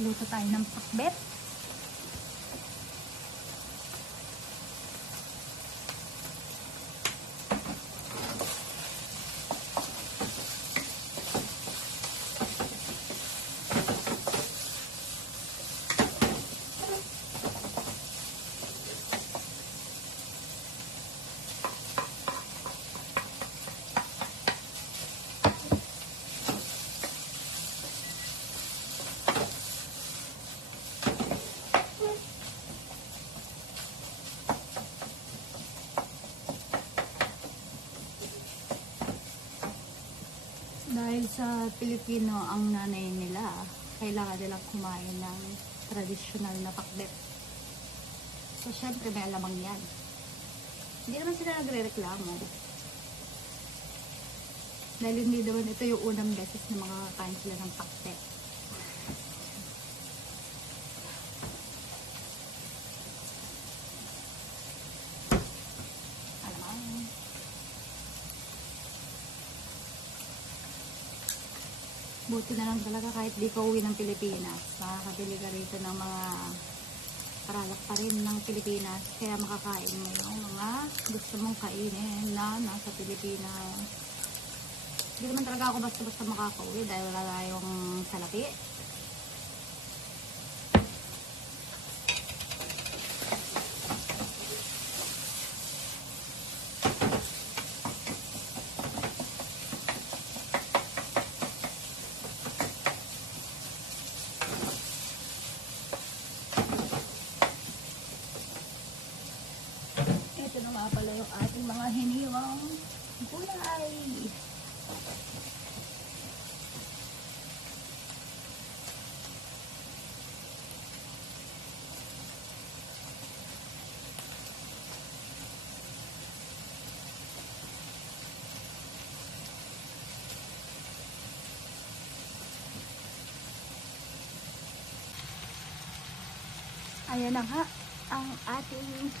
Luto tayo ng pakbet. Dahil sa Pilipino ang nanay nila, kailangan nilang kumain ng traditional na pakbet. So, syempre may alamang yan. Hindi naman sila nagre-reklamo. Dahil hindi naman ito yung unang beses na makakain sila ng pakbet. Alamang. Buti na lang talaga kahit di ka uwi ng Pilipinas, makakabili ka rito ng mga parawak pa rin ng Pilipinas, kaya makakain mo yung mga gusto mong kainin na nasa Pilipinas. Hindi naman talaga ako basta-basta makakauwi dahil wala tayong salapi. Ito na nga pala yung ating mga hiniwang gulay. Ayan na nga ang ating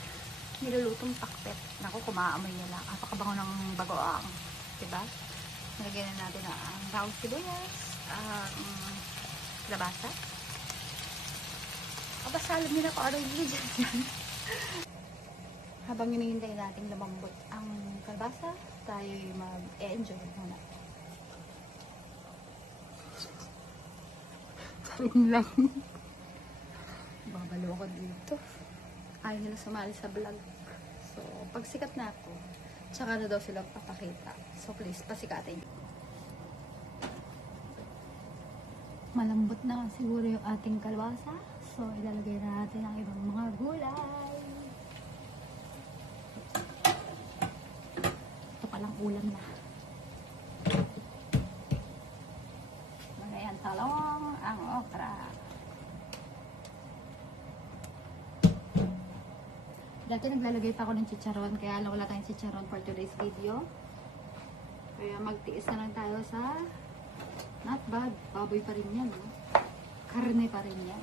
nilulutong pakbet. Naku, kumaamoy nila. Apakabango ng bagoong. Diba? Nilagyan na natin ang raw sibuyas, ang labasa. Abasa, alam nila kung ano yung dyan. Habang hinihintay natin lumambot ang kalabasa, tayo mag-enjoy muna. Sarin lang. Babalo ako dito. Ayaw nila sumali sa vlog. So, pag sikat na ako, tsaka na daw sila papakita. So, please, pasikatin. Malambot na siguro yung ating kalabasa. So, ilalagay na natin ang ibang mga gulay. Ito palang ulam na. Mga talong, ang okra. Dati naglalagay pa ako ng chicharon, kaya lang wala tayong chicharon for today's video. Kaya magtiis na lang tayo sa not bad. Baboy pa rin yan. No? Karne pa rin yan.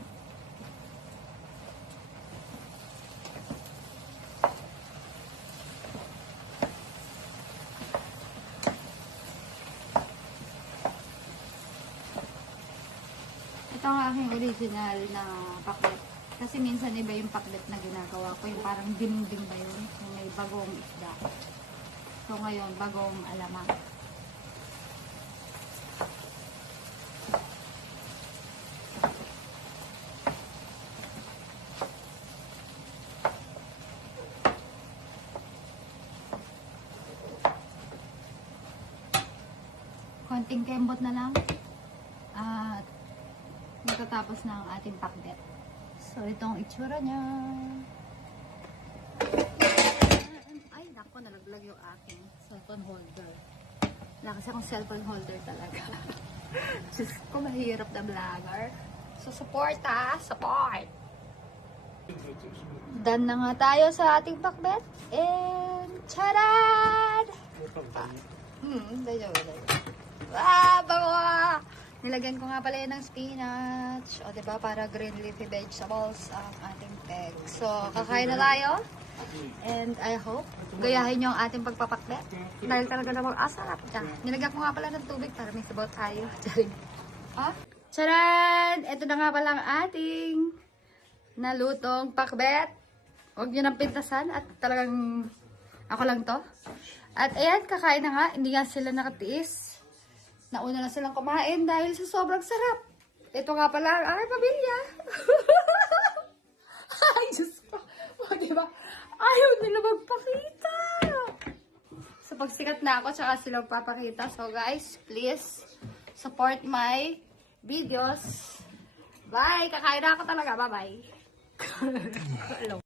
Ito ang aking original na pakbet. Kasi minsan iba yung pakbet na ginagawa ko. Yung parang dinding ba yun? Yung may bagong isda. So ngayon, bagong alamang. Konting kembot na lang. At matatapos na ang ating pakbet. So, itong itsura niya. Ay, naku, nalaglag yung aking cellphone holder. Wala kasi akong cellphone holder talaga. Diyos ko, mahirap na vlogger. So, support ha! Support! Done na nga tayo sa ating pakbet. And, charan! Dayo. Bango! Nilagyan ko nga pala yun ng spinach. O, diba? Para green leafy vegetables ang ating peg. So, kakain na tayo. And I hope gayahin nyo ang ating pagpapakbet. Dahil talaga namang asarap ka. Nilagyan ko nga pala ng tubig para may sabaw tayo. Ha? Charan! Ito na nga pala ang ating nalutong pakbet. Huwag nyo nang pintasan at talagang ako lang to. At ayan, kakain na nga. Hindi nga sila nakatiis. Nauna na silang kumain dahil sa sobrang sarap. Ito nga pala ang aking pamilya. Ay, Diyos ko. O, diba? Ayaw nila magpakita. So, pag sikat na ako, tsaka sila magpapakita. So, guys, please support my videos. Bye! Kakain na ako talaga. Bye-bye.